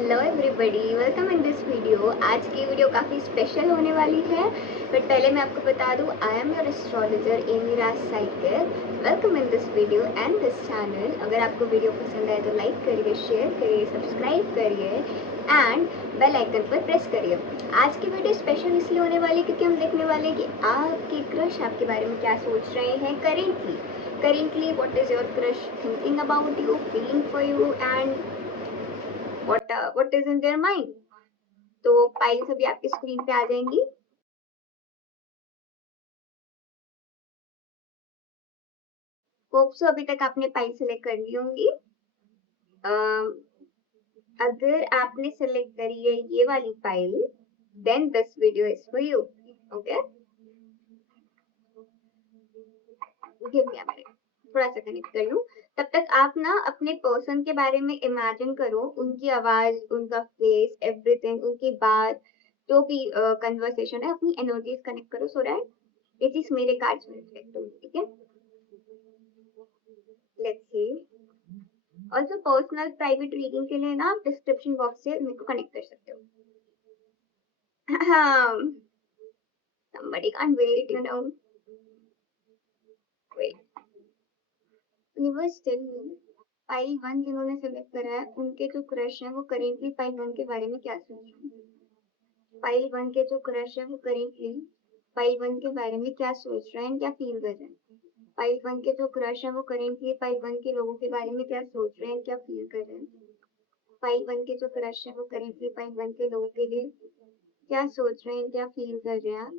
Hello everybody, welcome in this video. आज की video काफ़ी स्पेशल होने वाली है, बट पहले मैं आपको बता दूं, I am your astrologer Amy Raj साइकिल। Welcome in this video and this channel. अगर आपको वीडियो पसंद आए तो लाइक करिए, शेयर करिए, सब्सक्राइब करिए एंड बेल आइकन पर प्रेस करिए। आज की वीडियो स्पेशल इसलिए होने वाली है क्योंकि हम देखने वाले हैं कि आपके क्रश आपके बारे में क्या सोच रहे हैं currently what is your crush thinking about you, feeling for you and what is in their mind। तो फाइल्स अभी आपकी स्क्रीन पे आ जाएंगी। होप सो अभी तक आपने फाइल सिलेक्ट कर ली होंगी। अगर आपने सिलेक्ट करी है ये वाली file, then this video is for you. Okay, give me a minute, थोड़ा सा कनेक्ट कर लूं। तब तक आप ना अपने पर्सन के बारे में इमेजिन करो, उनकी आवाज, उनका फेस, एवरीथिंग, उनकी बात, जो भी कन्वर्सेशन है, अपनी एनर्जीज कनेक्ट करो सो दैट ये चीज मेरे कार्ड्स में रिफ्लेक्ट होगी। ठीक है, let's see. Also personal private reading के लिए ना आप डिस्क्रिप्शन बॉक्स से मेरे को कनेक्ट कर सकते हो। somebody can't wait, you know, wait, you were still file one जिन्होंने सेलेक्ट करा है उनके जो क्रश है वो करेंटली फाइल वन के बारे में क्या सोच रहे हैं। फाइल वन के जो क्रश है वो करेंटली फाइल वन के बारे में क्या सोच रहे हैं, क्या फील कर रहे हैं। फाइल वन के जो क्रश है वो करेंटली फाइल वन के लोगों के बारे में क्या सोच रहे हैं, क्या फील कर रहे हैं। फाइल वन के जो क्रश है वो करेंटली फाइल वन के लोगों के लिए क्या सोच रहे हैं, क्या फील कर रहे हैं।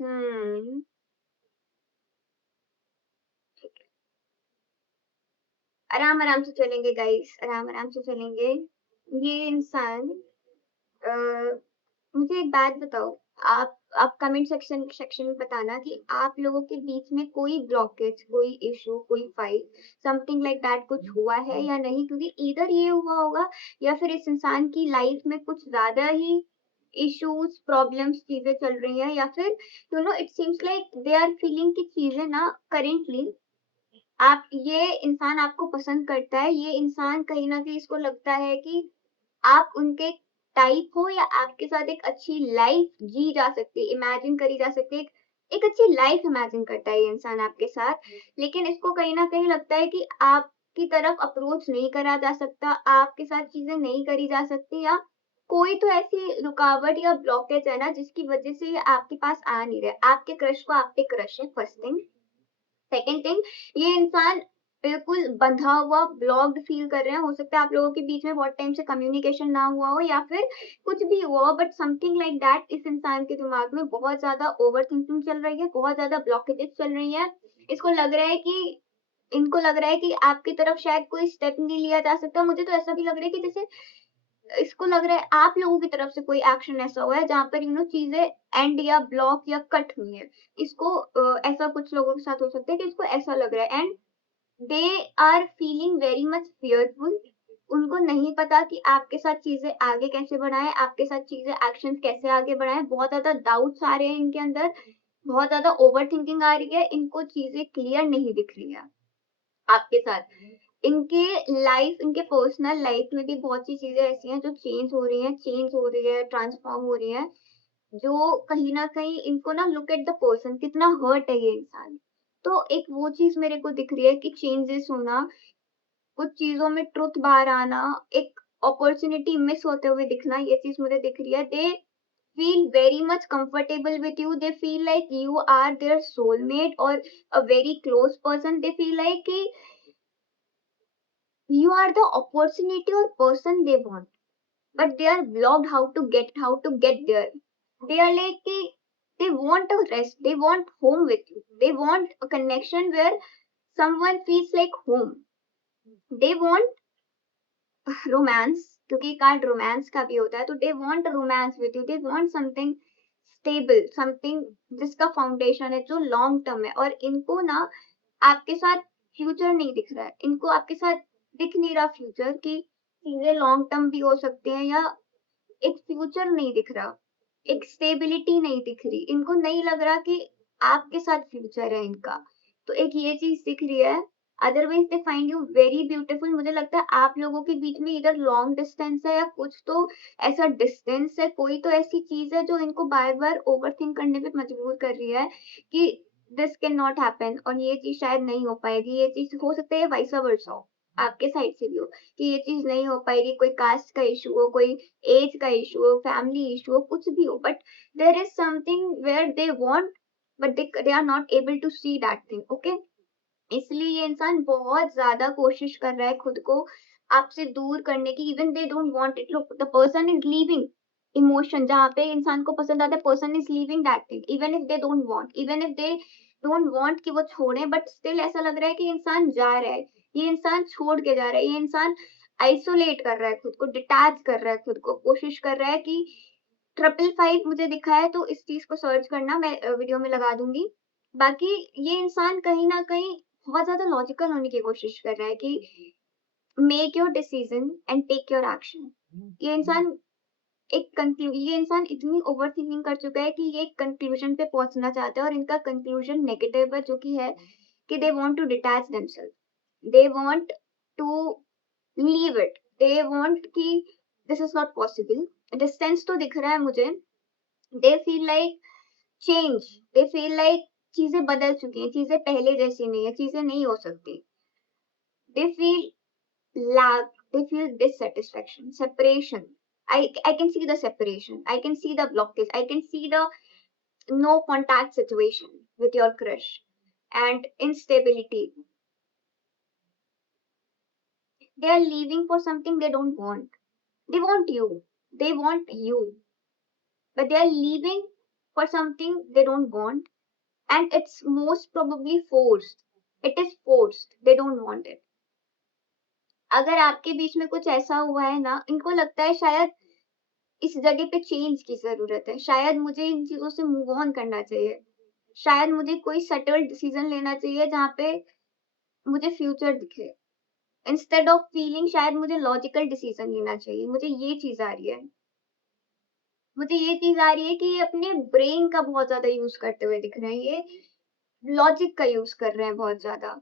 हम्म, आराम आराम से चलेंगे गाइस, आराम आराम से चलेंगे। ये इंसान, मुझे एक बात बताओ, आप कमेंट सेक्शन में बताना कि आप लोगों के बीच में कोई ब्लॉकेज, कोई इशू, कोई फाइट, समथिंग लाइक दैट कुछ हुआ है या नहीं। क्योंकि इधर ये हुआ होगा या फिर इस इंसान की लाइफ में कुछ ज्यादा ही इश्यूज, प्रॉब्लम्स, चीजें चल रही हैं, या फिर you know it seems like they are feeling की चीजें ना करेंटली आप, ये इंसान आपको पसंद करता है। ये इंसान कहीं ना कहीं इसको लगता है कि आप उनके टाइप हो, या आपके साथ एक अच्छी लाइफ जी जा सकती है, इमेजिन करी जा सकती है। एक अच्छी लाइफ इमेजिन करता है ये इंसान आपके साथ, लेकिन इसको कहीं ना कहीं लगता है कि आपकी तरफ अप्रोच नहीं करा जा सकता, आपके साथ चीजें नहीं करी जा सकती, या कोई तो ऐसी रुकावट या ब्लॉकेज है ना जिसकी वजह से ये आपके पास आ नहीं रहा। आपके क्रश को आप पे क्रश है, फर्स्ट थिंग। सेकेंड थिंग, ये इंसान बिल्कुल बंधा हुआ, ब्लॉक्ड फील कर रहे हैं। हो सकता है आप लोगों के बीच में बहुत टाइम से कम्युनिकेशन ना हुआ हो, या फिर कुछ भी हुआ हो, बट समथिंग लाइक दैट इस इंसान के दिमाग में बहुत ज्यादा ओवर थिंकिंग चल रही है, बहुत ज्यादा ब्लॉकेजेस चल रही है। इसको लग रहा है कि इनको लग रहा है कि आपकी तरफ शायद कोई स्टेप नहीं लिया जा सकता। मुझे तो ऐसा भी लग रहा है कि जैसे इसको लग रहा है आप लोगों की तरफ से कोई एक्शन ऐसा हुआ है जहाँ पर चीजें एंड या ब्लॉक या कट हुई है। इसको ऐसा कुछ लोगों के साथ हो सकता है कि इसको ऐसा लग रहा है, and they are feeling very much fearful. उनको नहीं पता कि आपके साथ चीजें आगे कैसे बढ़ाएं, आपके साथ चीजें एक्शन कैसे आगे बढ़ाएं। बहुत ज्यादा डाउट्स आ रहे हैं इनके अंदर, बहुत ज्यादा ओवर थिंकिंग आ रही है, इनको चीजें क्लियर नहीं दिख रही है आपके साथ। इनके लाइफ, इनके पर्सनल लाइफ में भी बहुत सी चीजें ऐसी हैं जो चेंज हो रही है, ट्रांसफॉर्म हो रही है, जो कहीं ना कहीं इनको ना, लुक एट द पर्सन, कितना हर्ट है ये इंसान। तो एक वो चीज मेरे को दिख रही है कि चेंजेस होना, कुछ चीजों में ट्रुथ बाहर आना, एक अपॉर्चुनिटी मिस होते हुए दिखना, ये चीज मुझे दिख रही है। दे feel very much comfortable with you, they feel like you are their soulmate or a very close person। they feel like कि you are the opportunity or person they want, but they are blocked how to get there। They are like they want a rest, they want home with you, they want a connection where someone feels like home। they want romance, क्योंकि card romance का भी होता है, तो they want romance with you, they want something stable, something जिसका foundation है, जो long term है। और इनको ना आपके साथ फ्यूचर नहीं दिख रहा है, इनको आपके साथ दिख नहीं रहा फ्यूचर, कि चीजें लॉन्ग टर्म भी हो सकती हैं, या एक फ्यूचर नहीं दिख रहा, एक स्टेबिलिटी नहीं दिख रही। इनको नहीं लग रहा कि आपके साथ फ्यूचर है इनका। तो एक ये चीज दिख रही है। Otherwise they find you very beautiful. मुझे लगता है आप लोगों के बीच में इधर लॉन्ग डिस्टेंस है या कुछ तो ऐसा डिस्टेंस है, कोई तो ऐसी चीज है जो इनको बार बार ओवर थिंक करने पे मजबूर कर रही है कि दिस कैन नॉट हैपन, और ये चीज शायद नहीं हो पाएगी। ये चीज हो सकता है वाइस वर्सा हो, आपके साइड से भी हो कि ये चीज नहीं हो पाएगी, कोई कास्ट का इशू हो, कोई एज का इशू हो, फैमिली इशू हो, कुछ भी हो, but there is something where they want but they are not able to see that thing. Okay, इसलिए ये इंसान बहुत ज्यादा कोशिश कर रहा है खुद को आपसे दूर करने की। Even they don't want it, look the person is leaving. Emotion जहाँ पे इंसान को पसंद आता है, person is leaving that thing, even if they don't want, even if they don't want कि वो छोड़े, बट स्टिल ऐसा लग रहा है कि इंसान जा रहा है, ये इंसान छोड़ के जा रहा है, ये इंसान आइसोलेट कर रहा है खुद को, डिटैच कर रहा है खुद को, कोशिश कर रहा है कि 555 मुझे दिखा है तो इस चीज को सर्च करना, मैं वीडियो में लगा दूंगी। बाकी ये इंसान कहीं ना कहीं बहुत ज्यादा लॉजिकल होने की कोशिश कर रहा है कि make your decision and take your action. ये इंसान ये इंसान इतनी ओवर थिंकिंग कर चुका है कि ये एक कंक्लूजन पे पहुंचना चाहता है, और इनका कंक्लूजन नेगेटिव है, जो कि है कि they want to detach themselves, they want to leave it, they want कि this is not possible. Distance तो दिख रहा है मुझे, they feel like change, they feel like चीजें बदल चुकी हैं, चीजें पहले जैसी नहीं है, चीजें नहीं हो सकती। They feel lack, they feel dissatisfaction, separation. I can see the separation, I can see the blockage, I can see the no contact situation with your crush and instability. They are leaving for something they don't want. They want you, they want you, but they are leaving for something they don't want, and it's most probably forced. It is forced, they don't want it. अगर आपके बीच में कुछ ऐसा हुआ है ना, इनको लगता है शायद इस जगह पे चेंज की ज़रूरत है। शायद मुझे इन चीज़ों से मूव ऑन करना चाहिए। शायद मुझे कोई सटल डिसीज़न लेना चाहिए जहाँ पे मुझे फ्यूचर दिखे। इंस्टेड ऑफ फीलिंग शायद मुझे लॉजिकल डिसीज़न लेना चाहिए। मुझे ये चीज़ आ रही है। मुझे ये चीज़ आ रही है कि ये अपने ब्रेन का बहुत ज़्यादा यूज़ करते हुए दिख रहे हैं। ये लॉजिक का यूज़ कर रहे हैं बहुत ज़्यादा।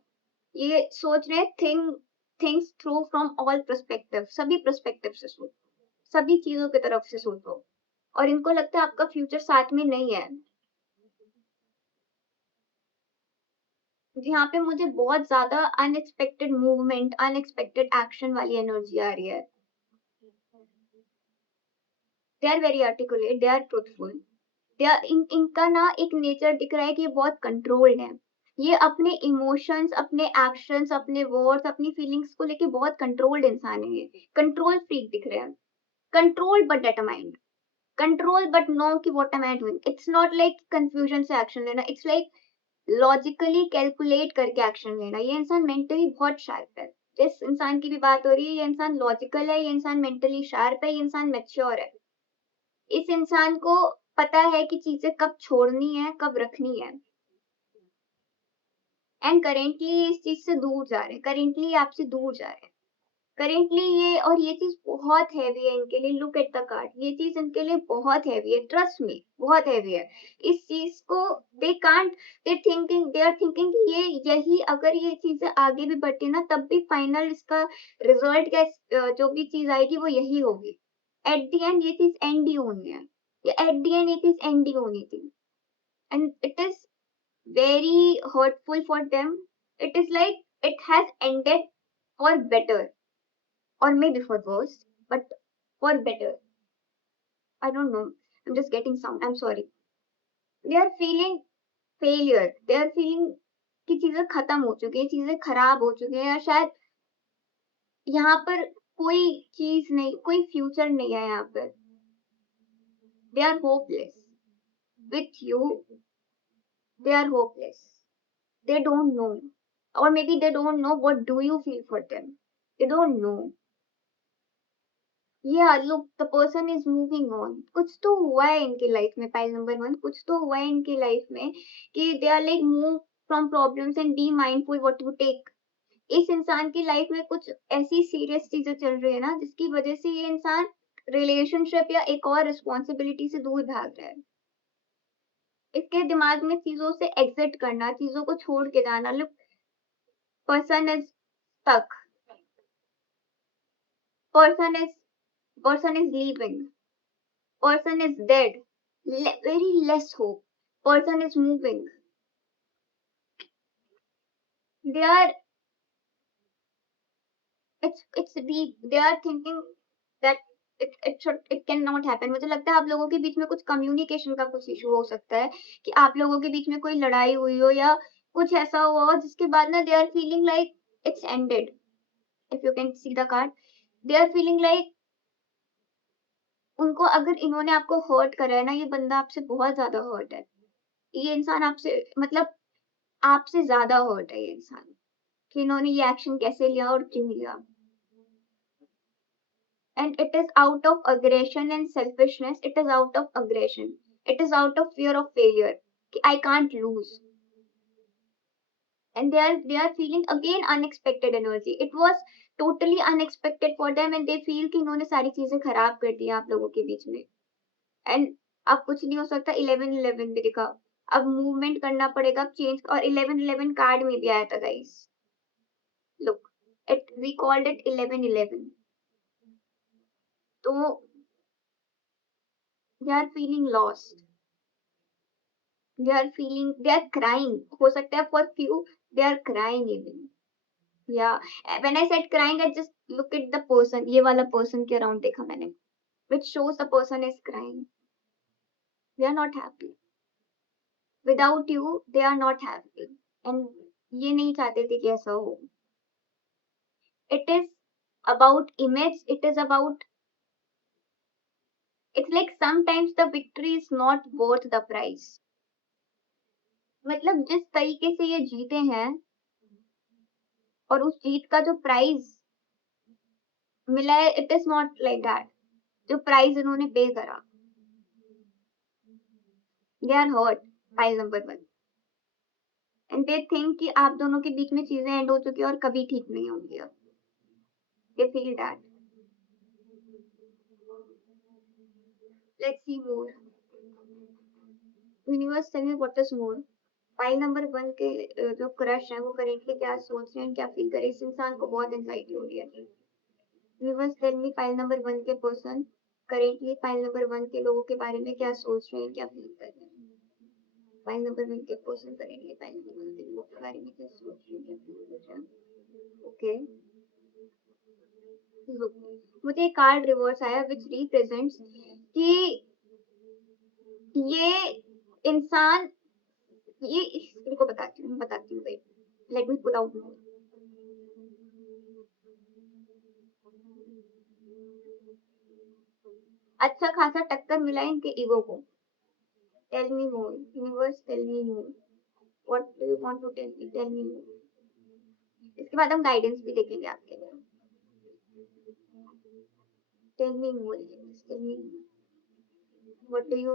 ये सोच रहे हैं things through from all perspective, सभी पर्सपेक्टिव से सोचो, सभी चीज़ों की तरफ से सोचो। और इनको लगता है आपका फ्यूचर साथ में नहीं है। यहाँ पे मुझे बहुत ज्यादा अनएक्सपेक्टेड मूवमेंट, अनएक्सपेक्टेड एक्शन वाली एनर्जी आ रही है। They are very articulate, they are truthful, they are इनका ना एक नेचर दिख रहा है कि ये बहुत कंट्रोल्ड है। ये अपने इमोशंस, अपने एक्शंस, अपने वर्ड्स, अपनी फीलिंग्स को लेके बहुत कंट्रोल्ड इंसान है। ये कंट्रोल फ्रीक दिख रहे हैं, controlled but determined, control but no कि what am I doing. It's not like confusion से एक्शन लेना, इट्स लाइक लॉजिकली कैलकुलेट करके एक्शन लेना। ये इंसान मेंटली बहुत शार्प है। जिस इंसान की भी बात हो रही है, ये इंसान लॉजिकल है, ये इंसान मेंटली शार्प है, ये इंसान मैच्योर है। इस इंसान को पता है कि चीजें कब छोड़नी है, कब रखनी है। एंड करेंटली ये इस चीज से दूर जा रहे हैं, करेंटली आपसे दूर जा रहे हैं करेंटली ये। और ये चीज बहुत हैवी है इनके लिए। लुक एट द कार्ड, ये चीज इनके लिए बहुत हैवी है, ट्रस्ट मी, बहुत हैवी है। इस चीज को they can't, they are thinking कि ये यही, अगर ये चीजें आगे भी बढ़ती ना तब भी फाइनल इसका रिजल्ट क्या, जो भी चीज आएगी वो यही होगी। एट द एंड ये चीज एंड ही होनी है, ये एट द एंड ये चीज एंड ही होनी थी। And it is very hurtful for them. It is like it has ended for better, or maybe for worse, but for better. I don't know. I'm just getting sound. I'm sorry. They are feeling failure. They are feeling कि चीजें खत्म हो चुकी है, चीजें खराब हो चुकी है, या शायद यहाँ पर कोई चीज नहीं, कोई फ्यूचर नहीं है यहाँ पर। They are hopeless. With you, they are hopeless. They don't know, or maybe they don't know what do you feel for them. They don't know. Yeah, look, the person is moving on. कुछ तो हुआ है इनकी life में, pile number 1, कुछ तो हुआ है इनकी लाइफ में कि they are like move from problems and be mindful what you take. इस इंसान की लाइफ में कुछ ऐसी सीरियस चीजें चल रही है ना, जिसकी वजह से ये इंसान रिलेशनशिप या एक और रिस्पॉन्सिबिलिटी से दूर भाग रहा है। इसके दिमाग में चीजों से एग्जिट करना, चीजों को छोड़ के जाना। Look, person is stuck, person is person is leaving, person is dead, very less hope, person is moving. They are, it's deep, they are thinking that it can not happen. मुझे लगता है आप लोगों के बीच में कुछ कम्युनिकेशन का कुछ इशू हो सकता है कि आप लोगों के बीच में कोई लड़ाई हुई हो या कुछ ऐसा हुआ हो जिसके बाद ना they are feeling like it's ended. If you can see the card, they are feeling like उनको, अगर इन्होंने आपको हर्ट करा है ना, ये बंदा आपसे बहुत ज्यादा हर्ट है, ये इंसान आपसे मतलब आपसे ज्यादा हर्ट है ये इंसान, कि इन्होंने ये एक्शन कैसे लिया और क्यों लिया. And it is out of aggression and selfishness. It is out of aggression. It is out of fear of failure. कि I can't lose. And they are feeling again unexpected energy. It was totally unexpected for them and they feel कि इन्होंने सारी चीजें खराब कर दी आप लोगों के बीच में. And अब कुछ नहीं हो सकता. 11-11 भी दिखा. अब मूवमेंट करना पड़ेगा, अब चेंज. और 11-11 कार्ड में भी आया था guys. Look, we called it 11-11. तो they are feeling lost. They are crying. हो सकता है for few they are crying even. Yeah, when I said crying, I just look at the person. ये वाला person के around देखा मैंने, which shows the person is crying. They are not happy. Without you, they are not happy. And ये नहीं चाहते थे कि ऐसा हो. It is about image. It is about. It's like sometimes the victory is not worth the price. मतलब जिस तरीके से ये जीते हैं और उस जीत का जो प्राइज मिला है, it is not like that. जो प्राइज इन्होंने पे करा, they are hurt. File number 1. And they think कि आप दोनों के बीच में चीजें एंड हो चुकी है और कभी ठीक नहीं होंगी. अब they feel that. Let's see more. Universe tell me what is more. File number 1 के जो क्रश है वो करेंटली क्या सोच रहे हैं, क्या फील करे. इस इंसान को बहुत एंजाइटी हो रही है. Universe tell me file number 1 के पर्सन करेंटली फाइल नंबर 1 के लोगों के बारे में क्या सोच रहे हैं, क्या फील कर रहे हैं. फाइल नंबर 1 के पर्सन करेंटली फाइल नंबर 1 के लोगों के बारे में क्या सोच रहे हैं, क्या फील कर रहे हैं. ओके. मुझे एक कार्ड रिवर्स आया विच रिप्रेजेंट्स कि ये इंसान, ये इनको बताती हूँ भाई. Let me pull out more. अच्छा खासा टक्कर मिला है इनके ईगो को. Tell me more universe, tell me more. What do you want to tell me, tell me more. इसके बाद हम गाइडेंस भी देखेंगे आपके लिए. Tell me more, tell me. What do you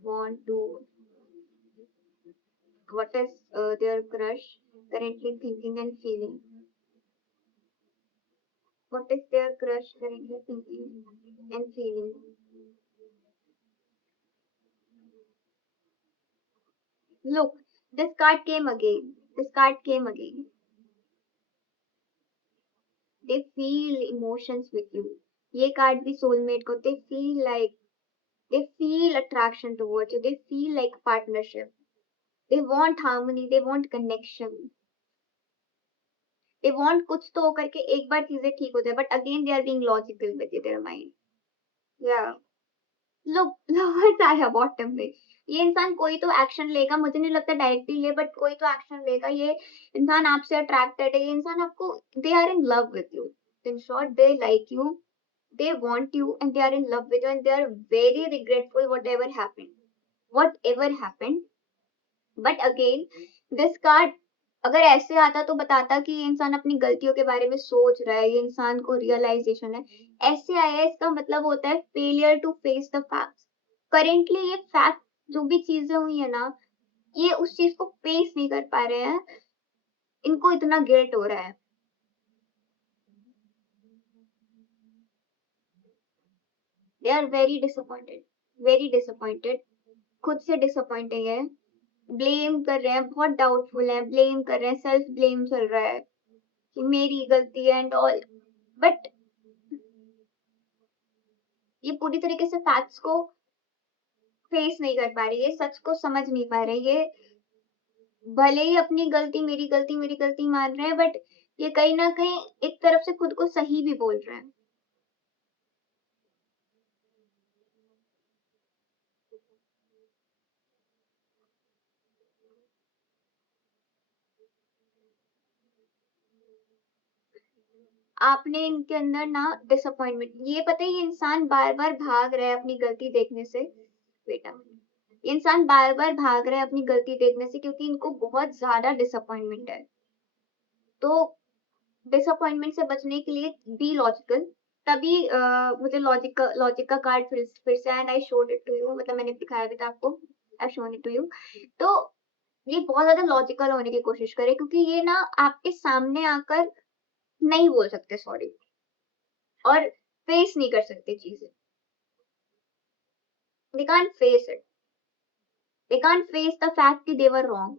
want to, what is their crush currently thinking and feeling. What is their crush currently thinking and feeling. Look, this card came again. This card came again. They feel emotions with you. ये card भी soulmate को, they feel like, they feel attraction towards you. They feel like partnership. They want harmony. They want connection. They want कुछ तो होकर के एक बार चीजें ठीक हो जाए. But again they are being logical with their mind. Yeah. Look, lovers आया बॉटम में. ये इंसान कोई तो एक्शन लेगा. मुझे नहीं लगता डायरेक्टली ले, बट कोई तो एक्शन लेगा. ये इंसान आपसे अट्रैक्टेड है. ये इंसान आपको, they are in love with you. In short, they like you, they want you and they are in love with you and they are very regretful whatever happened. But again, this card अगर ऐसे आता तो बताता कि ये इंसान अपनी गलतियों के बारे में सोच रहा है, ये इंसान को रियलाइजेशन है. ऐसे आया, इसका मतलब होता है failure to face the facts. Currently ये फैक्ट, जो भी चीजें हुई है ना, ये उस चीज को फेस नहीं कर पा रहे हैं. इनको इतना गिल्ट हो रहा है. They are very disappointed. खुद से डिसअपॉइंटिंग है. ब्लेम कर रहे हैं, बहुत डाउटफुल हैं, ब्लेम कर रहे हैं, सेल्फ ब्लेम चल रहा है कि मेरी गलती है एंड ऑल। बट ये पूरी तरीके से फैक्ट्स को फेस नहीं कर पा रही है, सच को समझ नहीं पा रही है। भले ही अपनी गलती मेरी गलती मान रहे हैं, बट ये कहीं ना कहीं एक तरफ से खुद को सही भी बोल रहे हैं। आपने इनके अंदर ना डिसअपॉइंटमेंट, ये पता है ये इंसान बार बार भाग रहा है अपनी गलती देखने से। बेटा, ये इंसान बार बार भाग रहा है अपनी गलती देखने से क्योंकि इनको बहुत ज्यादा डिसअपॉइंटमेंट है। तो डिसअपॉइंटमेंट से बचने के लिए बी लॉजिकल। तभी मुझे लॉजिक का कार्ड फिर से and I showed it to you, मतलब मैंने दिखाया भी था आपको, I shown it to you. तो ये बहुत ज्यादा लॉजिकल होने की कोशिश करे क्योंकि ये ना आपके सामने आकर नहीं बोल सकते सॉरी, और फेस नहीं कर सकते चीजें। they can't face it, they can't face the fact that they were wrong.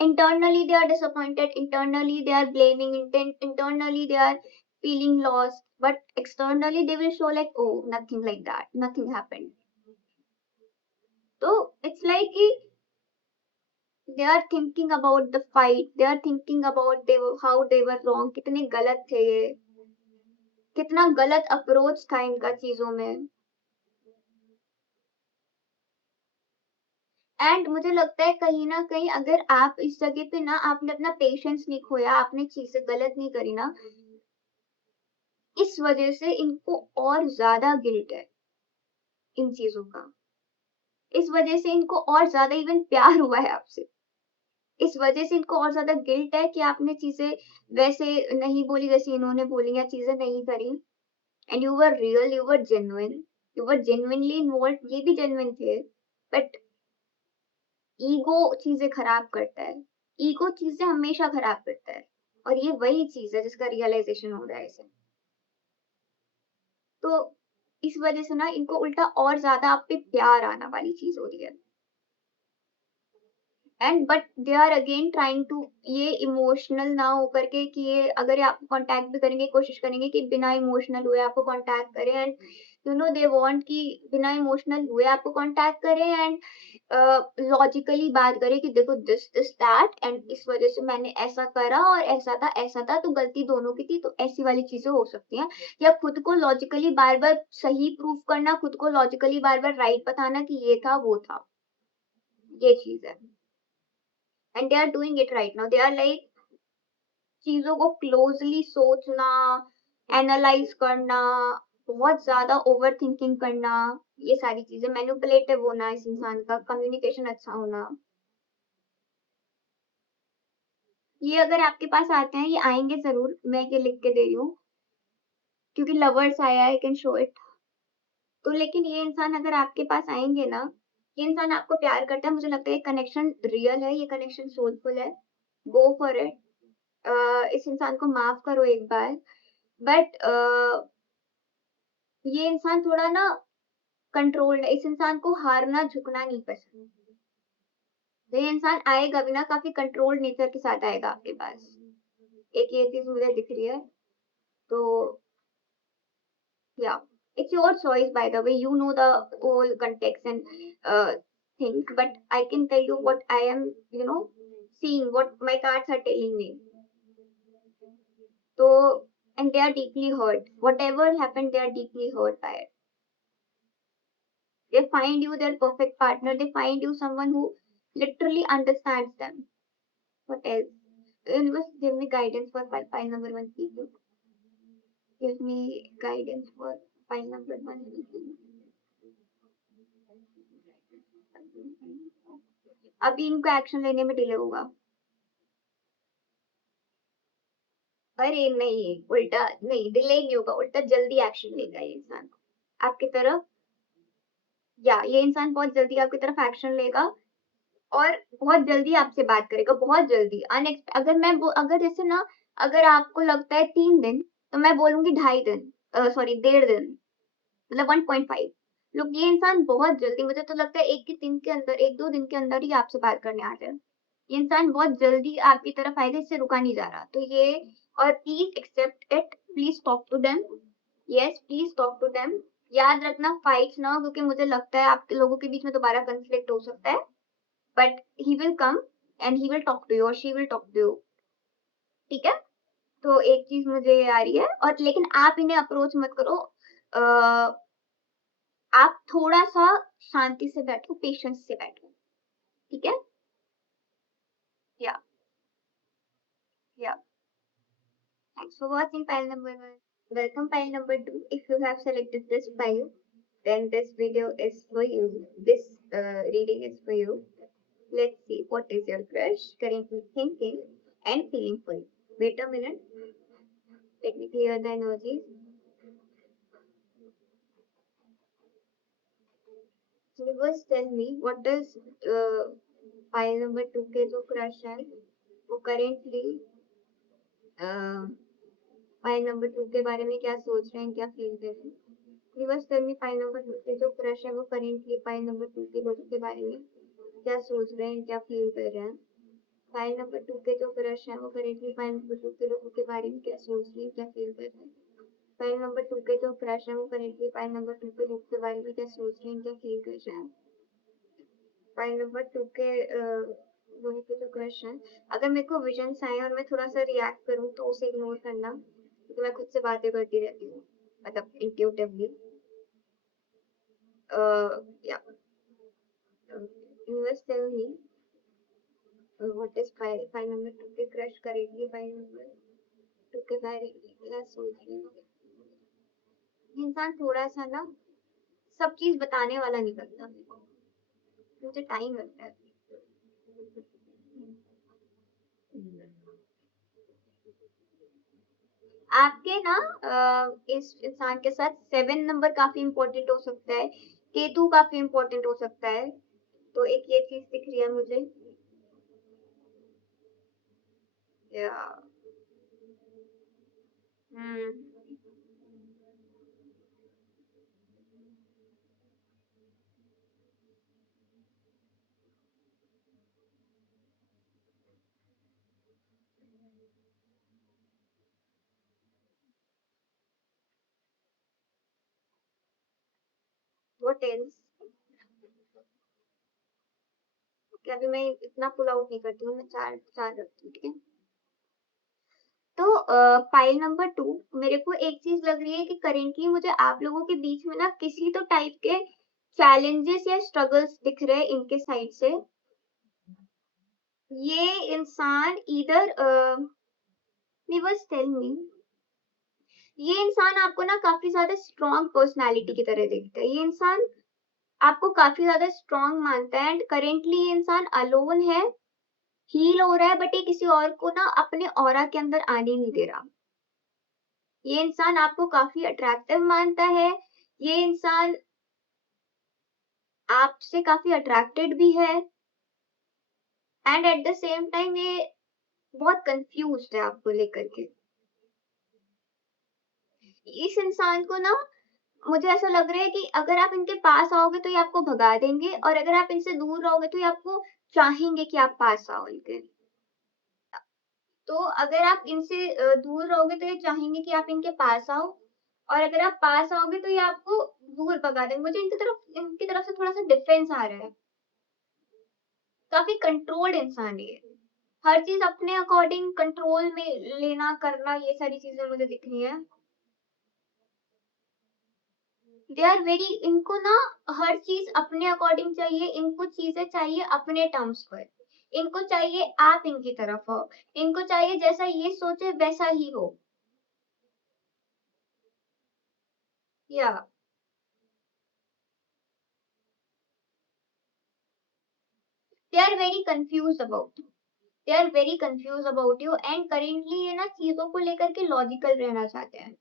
Internally they are disappointed, internally they are blaming, internally they are feeling lost, but externally they will show like, oh, nothing like that, nothing happened. So it's like they are thinking about the fight, they are thinking about how they were wrong, कितने गलत थे ये, कितना गलत approach था इनका चीजों में। एंड मुझे लगता है कहीं ना कहीं अगर आप इस जगह पे ना, आपने अपना पेशेंस नहीं खोया, आपने चीजें गलत नहीं करी ना, इस वजह से इनको और ज्यादा गिल्ट है इन चीजों का। इस वजह से इनको और ज्यादा इवन प्यार हुआ है आपसे, इस वजह से इनको और ज्यादा गिल्ट है कि आपने चीजें वैसे नहीं बोली जैसे इन्होंने बोली, या चीजें नहीं करी। And you were real, you were genuine, you were genuinely involve, ये भी जेन्युइन थे। बट ईगो चीजें खराब करता है, ईगो चीजें हमेशा खराब करता है, और ये वही चीज है जिसका रियलाइजेशन हो रहा है इसे। तो इस वजह से ना इनको उल्टा और ज्यादा आप पे प्यार आना वाली चीज हो रही है। And but they are again trying to, ये इमोशनल ना होकर के कि ये अगर ये आपको कांटेक्ट भी करेंगे, कोशिश करेंगे कि बिना इमोशनल हुए आपको कांटेक्ट करें, and you know they want कि बिना इमोशनल हुए आपको कांटेक्ट करें, एंड लॉजिकली बात करें कि देखो दिस दिस दैट, एंड इस वजह से मैंने ऐसा करा और ऐसा था तो गलती दोनों की थी, तो ऐसी वाली चीजें हो सकती हैं। या खुद को लॉजिकली बार बार सही प्रूफ करना, खुद को लॉजिकली बार बार राइट बताना कि ये था वो था, ये चीज है। And they are doing it right now, they are like चीजों को क्लोजली सोचना, एनालाइज करना, बहुत ज्यादा ओवर थिंकिंग करना, ये सारी चीजें, मैनिपुलेटिव होना, इस इंसान का कम्युनिकेशन अच्छा होना, ये अगर आपके पास आते हैं, ये आएंगे जरूर, मैं ये लिख के दे रही हूँ क्योंकि लवर्स आया, आई कैन शो इट। तो लेकिन ये इंसान अगर आपके पास आएंगे ना, ये इंसान आपको प्यार करता है, मुझे लगता है कनेक्शन रियल है, ये कनेक्शन सोलफुल है, गो फॉर इट। इस इंसान को माफ करो एक बार। बट ये इंसान थोड़ा ना कंट्रोल्ड है, इस इंसान को हारना झुकना नहीं पसंद। तो ये इंसान आएगा भी ना, काफी कंट्रोल्ड नेचर के साथ आएगा आपके पास, एक ये चीज मुझे दिख रही है। तो yeah, it's your choice, by the way, you know the whole context and things, but I can tell you what I am, you know, seeing, what my cards are telling me. So, and they are deeply hurt, whatever happened, they are deeply hurt by it. They find you their perfect partner, they find you someone who literally understands them. What else? Universe, give me guidance for file number one, please. Give me guidance for file number one, please. अभी इनको action लेने में delay होगा। अरे नहीं, उल्टा नहीं, delay नहीं होगा, उल्टा जल्दी एक्शन लेगा ये इंसान आपकी तरफ। या ये इंसान बहुत जल्दी आपकी तरफ एक्शन लेगा और बहुत जल्दी आपसे बात करेगा, बहुत जल्दी अनएक्सपेक्ट। अगर जैसे ना, अगर आपको लगता है 3 दिन, तो मैं बोलूंगी 2.5 दिन, सॉरी 1.5 दिन, मतलब 1.5। लोग ये इंसान बहुत जल्दी, मुझे तो लगता है एक के दिन के अंदर, 1-2 दिन के अंदर ही आपसे बात करने आ जाए। ये इंसान बहुत जल्दी आपकी तरफ आएगा, इससे रुका नहीं जा रहा। तो ये, और please accept it, please talk to them. Yes, please talk to them. याद रखना फाइट्स ना हो, क्योंकि मुझे लगता है आप लोगों के बीच में दोबारा कॉन्फ्लिक्ट हो सकता है। But he will come and he will talk to you और she will talk to you. ठीक है? तो एक चीज़ मुझे ये आ रही है, और लेकिन आप इन्हें अप्रोच मत करो। अ, आप थोड़ा-सा शांति से बैठो, पेशेंस से बैठो। ठीक है? या या Thanks for watching pile number 1. Welcome pile number 2. If you have selected this pile, then this video is for you. This reading is for you. Let's see what is your crush currently thinking and feeling for you. Wait a minute. Let me clear the energies. Universe, tell me what does pile number 2 के जो crush है वो currently file number 2 के बारे में क्या सोच रहे हैं, क्या फील कर रहे हैं। Reverse tell me file number 2 के जो क्रश है वो करेंटली फाइल नंबर 2 के लोगों के बारे में क्या सोच रहे हैं, क्या फील कर रहे हैं। फाइल नंबर 2 के जो क्रश है वो करेंटली फाइल नंबर 2 के लोगों के बारे में क्या सोच रहे हैं, क्या फील कर रहे हैं। फाइल नंबर 2 के जो क्रश है वो करेंटली फाइल नंबर 2 के लोगों के बारे में क्या सोच रहे हैं, क्या फील कर रहे हैं। फाइल नंबर 2 के लोगों के जो क्रश है, अगर मेरे को विजन्स आए और मैं थोड़ा सा रिएक्ट करूँ तो उसे इग्नोर करना, क्योंकि मैं खुद से बातें करती रहती हूँ, मतलब intuitively. Yeah. Universe tell me what is file number 2 के crush करेगी, file number 2 के बारे में क्या सोच रही है। इंसान थोड़ा सा ना सब चीज बताने वाला नहीं बनता, मुझे टाइम लगता है। आपके ना इस इंसान के साथ 7 नंबर काफी इम्पोर्टेंट हो सकता है, केतु काफी इम्पोर्टेंट हो सकता है। तो एक ये चीज दिख रही है मुझे। या हम्म व्हाट एल्स, कि अभी मैं इतना पुल आउट नहीं करती हूँ, मैं चार चार रखती हूँ। ठीक है? तो फाइल नंबर 2, मेरे को एक चीज लग रही है कि करेंटली मुझे आप लोगों के बीच में ना किसी तो टाइप के चैलेंजेस या स्ट्रगल्स दिख रहे हैं इनके साइड से। ये इंसान इधर यूनिवर्स टेल मी, ये इंसान आपको ना काफी ज्यादा स्ट्रॉन्ग पर्सनालिटी की तरह देखता है। ये इंसान आपको काफी ज्यादा स्ट्रॉन्ग मानता है, एंड करेंटली ये इंसान अलोन है, हील हो रहा है, बट ये किसी और को ना अपने ऑरा के अंदर आने नहीं दे रहा। ये इंसान आपको काफी अट्रैक्टिव मानता है, ये इंसान आपसे काफी अट्रैक्टेड भी है, and at the same time ये बहुत कंफ्यूज्ड है आपको लेकर के। इस इंसान को ना मुझे ऐसा लग रहा है कि अगर आप इनके पास आओगे तो ये आपको भगा देंगे, और अगर आप इनसे दूर रहोगे तो ये आपको चाहेंगे कि आप पास आओ इनके। तो अगर आप इनसे दूर रहोगे तो ये चाहेंगे कि आप इनके पास आओ, और अगर आप पास आओगे तो ये आपको दूर भगा देंगे। मुझे इनकी तरफ से थोड़ा सा डिफेंस आ रहा है। काफी कंट्रोल्ड इंसान है ये, हर चीज अपने अकॉर्डिंग कंट्रोल में लेना करना, ये सारी चीजें मुझे दिख रही है। दे आर वेरी, इनको ना हर चीज अपने अकॉर्डिंग चाहिए, इनको चीजें चाहिए अपने टर्म्स पर। इनको चाहिए आप इनकी तरफ हो, इनको चाहिए जैसा ये सोचे वैसा ही हो। या they are very confuse about, they are very confuse about you, and currently ये ना चीजों को लेकर के लॉजिकल रहना चाहते हैं।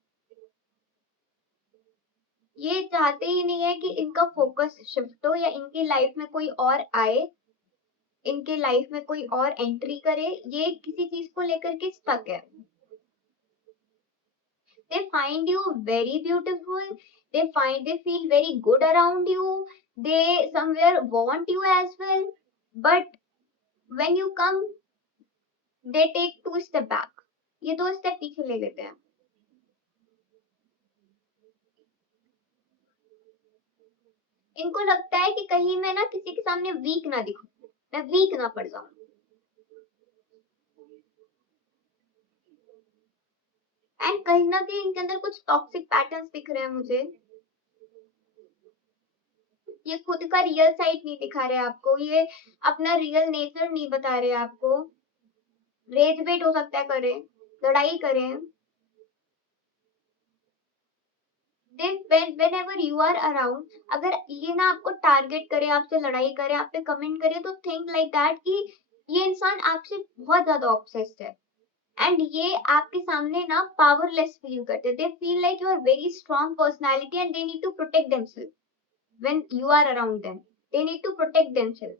ये चाहते ही नहीं है कि इनका फोकस शिफ्ट हो, या इनकी लाइफ में कोई और आए, इनके लाइफ में कोई और एंट्री करे। ये किसी चीज को लेकर के स्टक है। They find you very beautiful. They feel very good around you. They somewhere want you as well. But when you come, they take 2 step back. ये 2 step पीछे ले लेते हैं. इनको लगता है कि कहीं मैं ना किसी के सामने वीक ना दिखूं, मैं वीक ना पड़ जाऊं. एंड कहीं ना कहीं इनके अंदर कुछ टॉक्सिक पैटर्न्स दिख रहे हैं मुझे. ये खुद का रियल साइड नहीं दिखा रहे आपको, ये अपना रियल नेचर नहीं बता रहे आपको. रेज बेट हो सकता है करें, लड़ाई करें. whenever you are around, अगर ये ना आपको टारगेट करे, आपसे लड़ाई करे, आप पे कमेंट करे, तो थिंक लाइक दैट कि ये इंसान आपसे बहुत ज्यादा ऑब्सेस्ड है. एंड ये आपके सामने ना पावरलेस फील करते. They feel like you are very strong personality and they need to protect themself. when you are around them, they need to protect themselves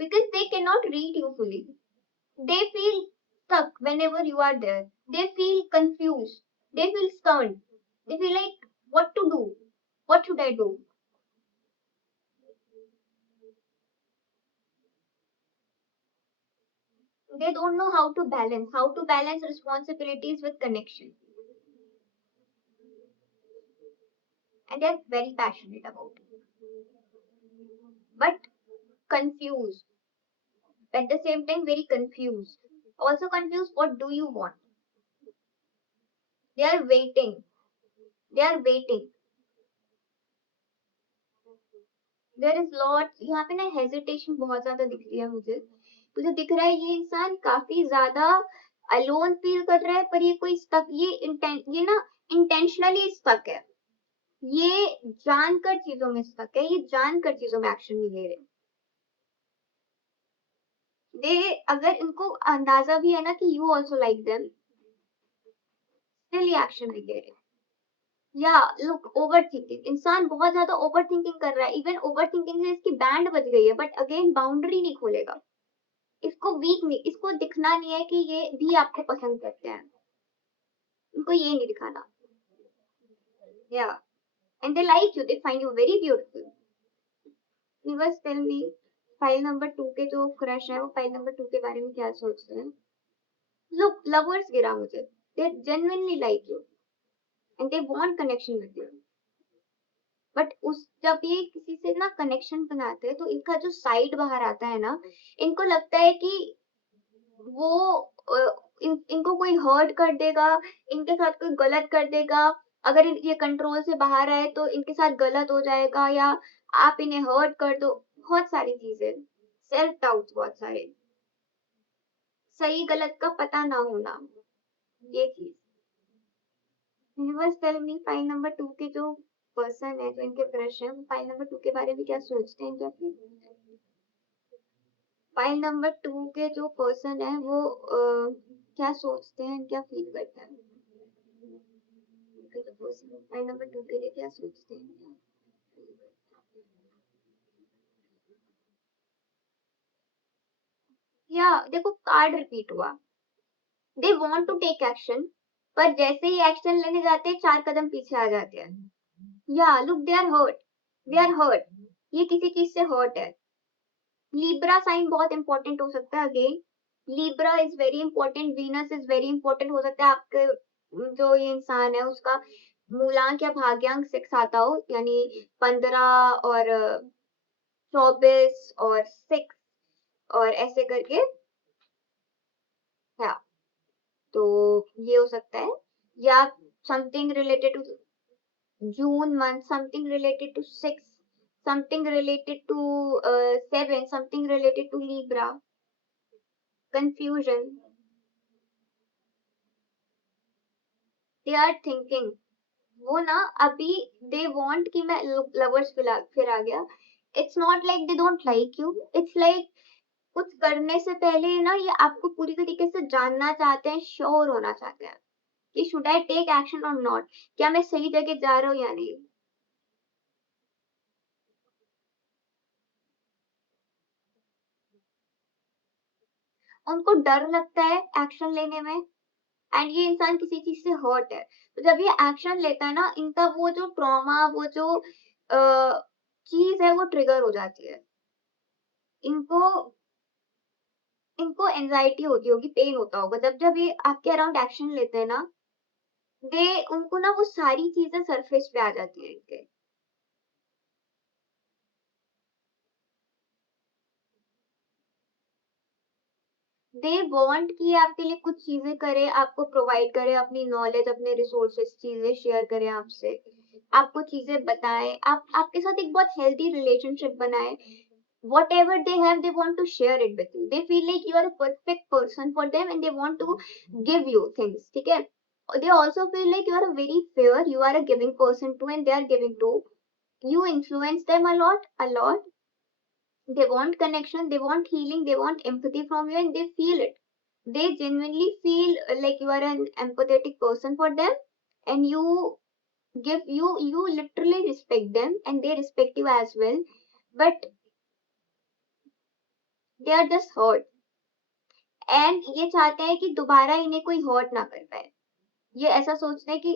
because they cannot read you fully. They feel stuck whenever you are there. They feel confused. They feel stunned. They feel like, what to do? What should I do? They don't know how to balance responsibilities with connection. And they're very passionate about it. But confused. At the same time, very confused. Also confused, what do you want? They are waiting. They are waiting. There is lot यहाँ पे ना hesitation बहुत ज्यादा दिख रही है मुझे. मुझे दिख रहा है ये इंसान काफी ज्यादा अलोन फील कर रहा है, पर ये कोई स्टक, ये ना इंटेंशनली स्टक है. ये जानकर चीजों में स्टक है, ये जानकर चीजों में एक्शन नहीं ले रहे. दे अगर इनको अंदाजा भी है ना कि you also like them, still ये एक्शन नहीं ले रहे. या लुक, ओवर थिंकिंग. इंसान बहुत ज्यादा ओवर थिंकिंग कर रहा है. इवन ओवर थिंकिंग से इसकी बैंड बज गई है, बट अगेन बाउंड्री नहीं खोलेगा. इसको वीक नहीं, इसको दिखना नहीं है कि ये भी आपको पसंद करते हैं. इनको ये नहीं दिखाना. Yeah and they like you, they find you very beautiful. Viewers tell me, file number 2 के जो क्रश है वो फाइल नंबर 2 के बारे में क्या सोचते हैं. लुक, लवर्स गिरा मुझे. They genuinely like you and they want connection with you. But उस जब ये किसी से ना कनेक्शन बनाते हैं तो इनका जो साइड बाहर आता है ना, इनको लगता है कि वो इनको कोई हर्ट कर देगा, इनके साथ कोई गलत कर देगा. अगर ये कंट्रोल से बाहर आए तो इनके साथ गलत हो जाएगा, या आप इन्हें हर्ट कर दो. बहुत सारी चीजें, सेल्फ डाउट बहुत सारे, सही गलत का पता ना होना, ये चीज. Universe tell me, file number 2 के जो पर्सन है, जो इनके क्रश है, वो फाइल नंबर 2 के बारे में क्या सोचते हैं. क्या फाइल नंबर 2 के जो पर्सन है वो क्या सोचते हैं, क्या फील करते हैं. फाइल नंबर 2 के लिए क्या सोचते हैं. या देखो, कार्ड रिपीट हुआ. They want to take action, पर जैसे ही एक्शन लेने जाते हैं 4 कदम पीछे आ जाते हैं. Yeah look, they are hurt. They are hurt. ये किसी चीज से हर्ट है. लिब्रा साइन बहुत इंपॉर्टेंट हो सकता है. Again Libra is very important. Venus is very important. हो सकता है आपके जो ये इंसान है उसका मूलांक या भाग्यांक 6 आता हो, यानी 15 और 24 और 6 और ऐसे करके. हाँ, तो ये हो सकता है. या something related to June month, something related to 6, something related to 7, something related to Libra. Confusion. They are thinking. वो ना अभी they want कि मैं lovers फिर आ गया. It's not like they don't like you. It's like कुछ करने से पहले ना ये आपको पूरी तरीके से जानना चाहते हैं, श्योर होना चाहते हैं कि should I take action or not, क्या मैं सही जगह जा रहा हूँ या नहीं. उनको डर लगता है एक्शन लेने में. एंड ये इंसान किसी चीज से हर्ट है, तो जब ये एक्शन लेता है ना, इनका वो जो ट्रॉमा, वो जो चीज है वो ट्रिगर हो जाती है। इनको इनको एंजाइटी होती होगी, पेन होता होगा, जब जब ये आपके अराउंड एक्शन लेते हैं ना, दे उनको ना वो सारी चीजें सरफेस पे आ जाती है इनके। दे वांट कि ये आपके लिए कुछ चीजें करे, आपको प्रोवाइड करे, अपनी नॉलेज, अपने रिसोर्सेज, चीजें शेयर करे आपसे, आपको चीजें बताए, आप आपके साथ एक बहुत हेल्दी रिलेशनशिप बनाए। Whatever they have, they want to share it with you. They feel like you are a perfect person for them and they want to give you things. ठीक है? They also feel like you are a very fair, you are a giving person too, and they are giving too. You influence them a lot, a lot. They want connection, they want healing, they want empathy from you, and they feel it. They genuinely feel like you are an empathetic person for them, and you literally respect them, and they respect you as well. But they are just hurt, and ये चाहते हैं कि दोबारा इन्हें कोई hurt ना कर पाए। ये ऐसा सोचते हैं कि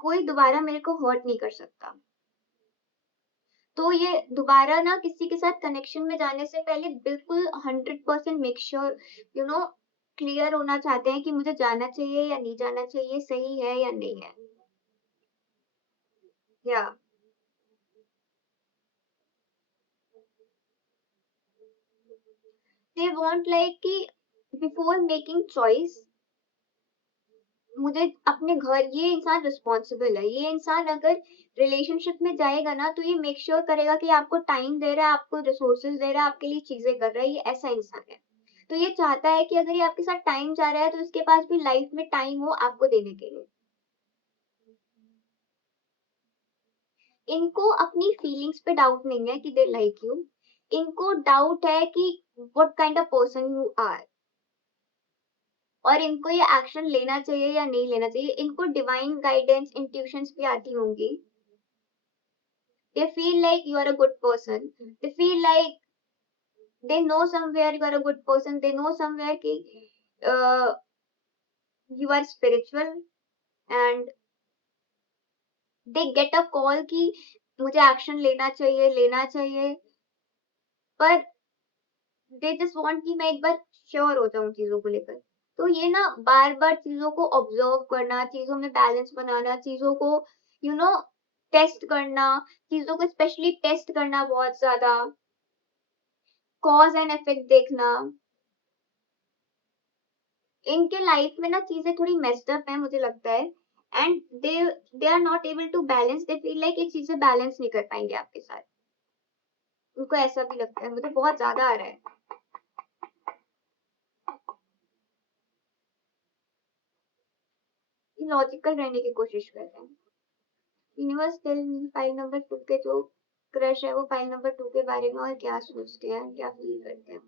कोई दोबारा मेरे को हर्ट नहीं कर सकता। तो ये दोबारा ना किसी के साथ कनेक्शन में जाने से पहले बिल्कुल 100% make sure, you know, clear होना चाहते हैं कि मुझे जाना चाहिए या नहीं जाना चाहिए, सही है या नहीं है। या दे वांट लाइक कि बिफोर मेकिंग चॉइस, मुझे अपने घर, ये इंसान रिस्पॉन्सिबल है, ये इंसान अगर रिलेशनशिप में जाएगा ना, तो ये मेक श्योर करेगा कि आपको टाइम दे रहा है, आपको रिसोर्सेज दे रहा है, आपके लिए चीजें कर रहा है, ये ऐसा इंसान है। तो ये चाहता है कि अगर ये आपके साथ टाइम जा रहा है, तो इसके पास भी लाइफ में टाइम हो आपको देने के लिए। इनको अपनी फीलिंग्स पे डाउट नहीं है कि दे लाइक यू, इनको डाउट है कि what kind of person you are, और इनको ये एक्शन लेना चाहिए या नहीं लेना चाहिए। इनको डिवाइन गाइडेंस, इंट्यूशंस भी आती होंगी। They feel like you are a good person. They feel like they know somewhere you are a good person. They know somewhere कि you are spiritual, and they get a call कि मुझे action लेना चाहिए, पर they just want कि मैं एक बार sure हो जाऊं चीजों को लेकर। तो ये ना बार बार चीजों को ऑब्जर्व करना, चीजों में बैलेंस बनाना, चीजों को यू नो टेस्ट करना, चीजों को स्पेशली टेस्ट करना, बहुत ज्यादा कॉज एंड इफेक्ट देखना। इनके लाइफ में ना चीजें थोड़ी मेस्ड अप है मुझे लगता है, and they are not able to balance, they feel like ये चीजें बैलेंस नहीं कर पाएंगे आपके साथ। उनको ऐसा भी लगता है, मुझे बहुत ज्यादा आ रहा है। लॉजिकल रहने की कोशिश कर रहे हैं। Universe tell me file number 2 के जो क्रश है वो फाइल नंबर 2 के बारे में और क्या सोचते हैं, क्या फील करते हैं।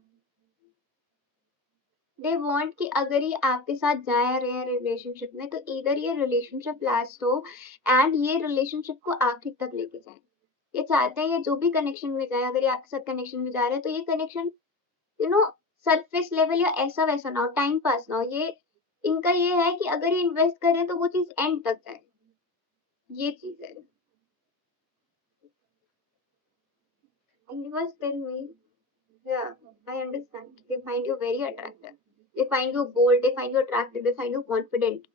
दे वांट कि अगर ये आपके साथ जा रहे हैं रिलेशनशिप में, तो इधर ये रिलेशनशिप लास्ट हो एंड ये रिलेशनशिप को आखिर तक लेके जाए। ये चाहते हैं ये जो भी कनेक्शन में जाए, अगर ये आपके साथ कनेक्शन में जा रहे हैं, तो ये connection you know surface level या ऐसा वैसा ना हो, टाइम पास ना हो। ये इनका ये है कि अगर ये इन्वेस्ट करें तो वो चीज एंड तक जाए, ये चीज है। Universe tell me, yeah, I understand. They find you very attractive. They find you bold. They find you attractive. They find you confident.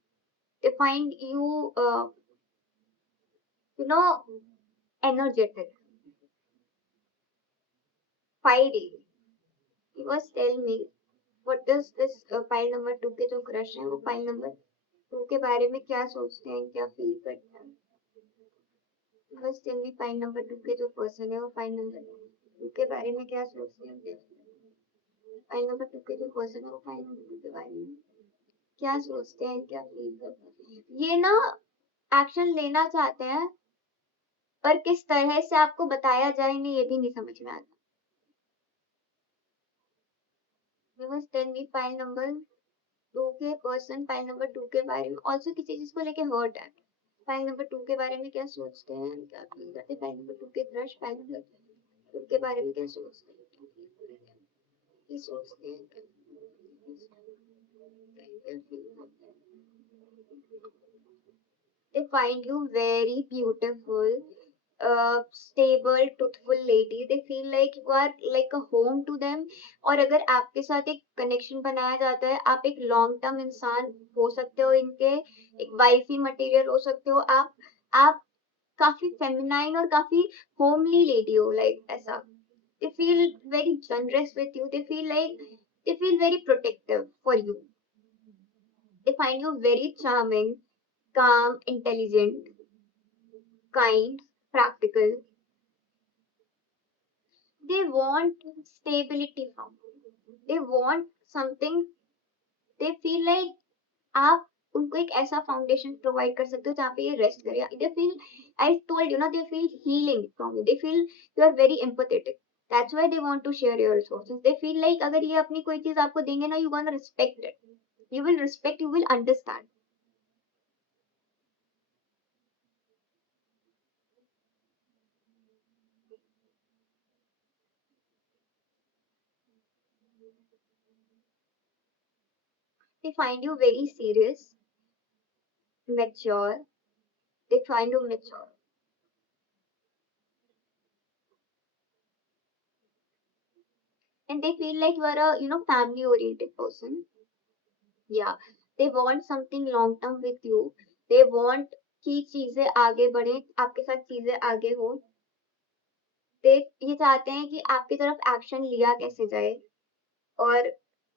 They find you, you know, energetic, fiery. You must tell me, what does this file number 2 के जो crush है वो file number 2 के बारे में क्या सोचते हैं, क्या फील करते हैं। बस टेल मी फाइल नंबर 2 के जो पर्सन है वो फाइल नंबर 2 के बारे में क्या सोचते हैं। फाइल नंबर 2 के जो पर्सन है वो फाइल नंबर 2 के बारे में क्या सोचते हैं, क्या फील करते हैं। ये ना एक्शन लेना चाहते हैं, पर किस तरह से आपको बताया जाए इन्हें ये भी नहीं समझ में आता। You must tell me file number 2 के पर्सन फाइल नंबर 2 के बारे में, ऑल्सो किसी चीज को लेके हर्ट है। फाइल नंबर 2 के बारे में क्या सोचते हैं, क्या फील करते हैं। फाइल नंबर 2 के क्रश, फाइल नंबर 2 के बारे में क्या सोचते हैं, क्या फील करते हैं, क्या सोचते हैं, क्या फील करते हैं। They find you very beautiful, stable, truthful lady. They feel like you are like a home to them. और अगर आपके साथ एक कनेक्शन बनाया जाता है, आप एक लॉन्ग टर्म इंसान हो सकते हो इनके, एक वाइफी मटेरियल हो सकते हो आप काफी फेमिनाइन और काफी होमली लेडी हो, लाइक ऐसा. They feel very generous with you. They feel very protective for you. They find you very charming, calm, intelligent, kind, practical. They want stability from you. They want something. They feel like आप उनको एक ऐसा foundation provide कर सकते हो जहाँ पे ये रेस्ट करे. They feel, I told you ना, they feel healing from you. They feel you are very empathetic. That's why they want to share your resources. They feel like अगर ये अपनी कोई चीज आपको देंगे ना, you gonna respect it. You will respect, you will understand. They find you very serious, mature. They find you mature. And they feel like you are a, family oriented person. Yeah. They want something long term with you. They want कि चीजें आगे बढ़े, आपके साथ चीजें आगे हो. दे ये चाहते हैं कि आपकी तरफ एक्शन लिया कैसे जाए. और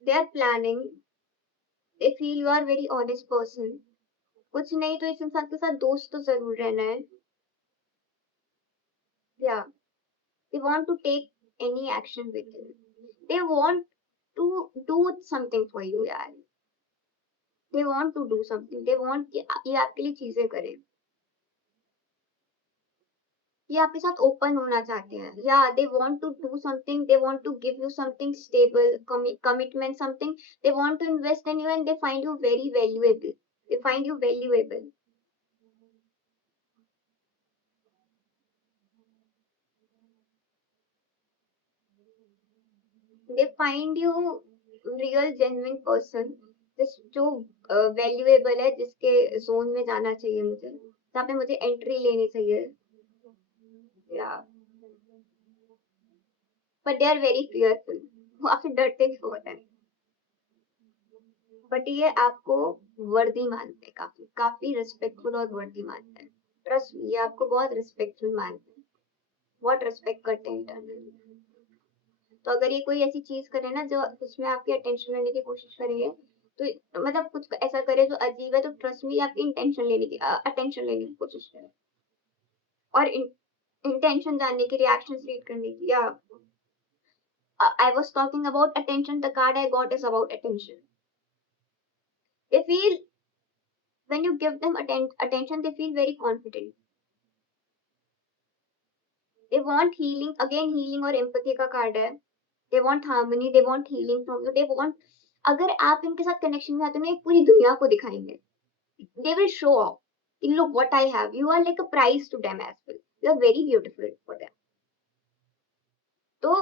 they are planning. They feel you are very honest person. कुछ नहीं तो इस इंसान के साथ दोस्त तो जरूर रहना है. या they want to take any action with you. They want to do something for you यार. They want to do something. They want कि ये आपके लिए चीजें करें. ये आपके साथ ओपन होना चाहते हैं. या they want to do something. They want to give you something stable, commitment, something. They want to invest in you and they find you very valuable. They find you valuable. They find you real genuine person. जिस जो valuable है, जिसके zone में जाना चाहिए मुझे, जहाँ पे मुझे एंट्री लेनी चाहिए. Yeah but they are very fearful. वो आपसे डरते भी बहुत है. बट ये आपको वर्दी मानते हैं, काफी काफी रिस्पेक्टफुल और वर्दी मानते हैं. ट्रस्ट, ये आपको बहुत रिस्पेक्टफुल मानते हैं. बहुत रिस्पेक्ट करते हैं इंटरनली. तो अगर ये कोई ऐसी चीज करे ना जो जिसमें आपकी अटेंशन लेने की कोशिश करेंगे, तो मतलब कुछ ऐसा करे जो अजीब है, तो ट्रस्ट में आपकी इंटेंशन लेने की अटेंशन लेने की कोशिश करे. और इंटेंशन जानने की, रिएक्शंस रीड करने की. या I was talking about attention. The card I got is about attention. They feel when you give them attention, they feel very confident. They want healing, again healing और empathy का card है. They want harmony, they want healing from you. They want, अगर आप इनके साथ connection में आते हो ना, एक पूरी दुनिया को दिखाएंगे. They will show off. Look what I have. You are like a prize to them as well. You are very beautiful for them. तो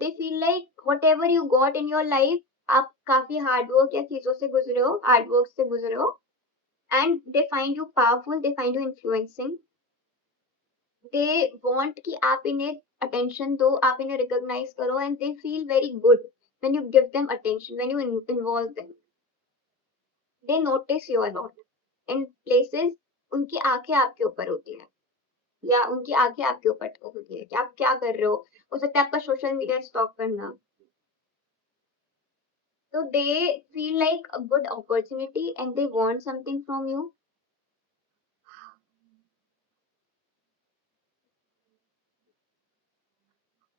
they feel like whatever you got in your life, आप काफी hard work या चीजों से गुजरे हो, hard work से गुजरे हो. And they find you powerful, they find you influencing. They want कि आप इन्हें attention दो, आप इन्हें recognize करो. And they feel very good when you give them attention, when you involve them. They notice you a lot. In places उनकी आंखें आपके ऊपर होती है, या उनकी आंखें आपके ऊपर होती है कि आप क्या कर रहे हो सकता है आपका सोशल मीडिया स्टॉक करना. So they feel like a good opportunity and they want something from you.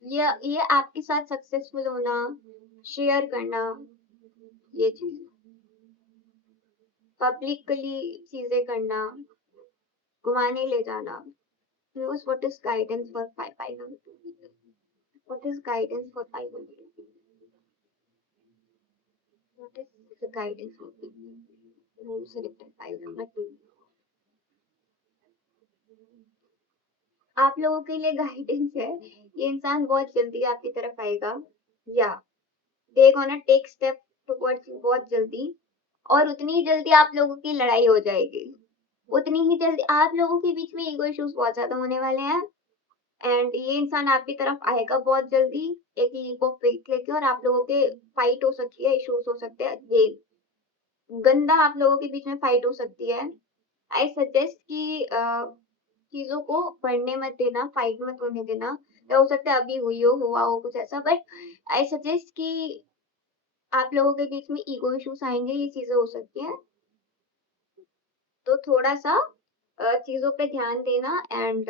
ये आपके साथ सक्सेसफुल होना, शेयर करना, ये चीज, पब्लिकली चीजें करना, घुमाने ले जाना. Use what is guidance for 500. What is guidance for 500? What is the guidance for people who selected 500? आप लोगों के लिए गाइडेंस है. ये इंसान बहुत जल्दी आपकी तरफ आएगा. Yeah they gonna take step towards you बहुत जल्दी. और उतनी ही जल्दी आप लोगों की लड़ाई हो जाएगी। उतनी ही जल्दी आप लोगों के बीच में ईगो इश्यूज़ बहुत ज़्यादा होने वाले हैं एंड ये इंसान आपकी तरफ आएगा बहुत जल्दी एक लीप ऑफ फेथ लेके और आप लोगों के फाइट हो सकती है, इश्यूज़ हो सकते हैं। ये गंदा आप लोगों के बीच में फाइट हो सकती है। आई सजेस्ट कि चीज़ों को बढ़ने मत देना, फाइट मत होने देना। या हो सकता है अभी हुई हो, हुआ हो कुछ ऐसा बट आई सजेस्ट कि आप लोगों के बीच में ईगो इश्यूज़ आएँगे, ये चीज़ें हो सकती हैं। तो थोड़ा-सा चीज़ों पे ध्यान देना एंड